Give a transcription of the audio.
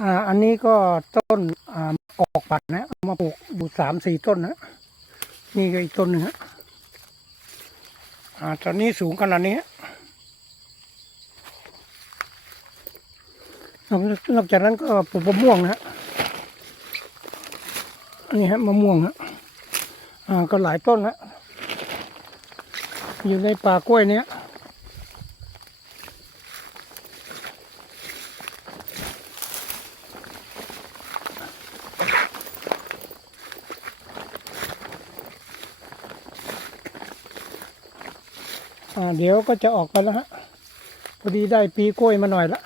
อ่าอันนี้ก็ต้นอ่ากอกปัดนะเอามาปลูกอยู่สามสี่ต้นนะนี่ก็อีกต้นหนึ่งฮะอ่าตอนนี้สูงขนาดนี้นอกจากนั้นก็ปลูกมะม่วงนะฮะนี่ฮะมะม่วงฮะอ่าก็หลายต้นนะอยู่ในป่ากล้วยเนี้ย อ่าเดี๋ยวก็จะออกไปแล้วฮะพอดีได้ปีกล้วยมาหน่อยละ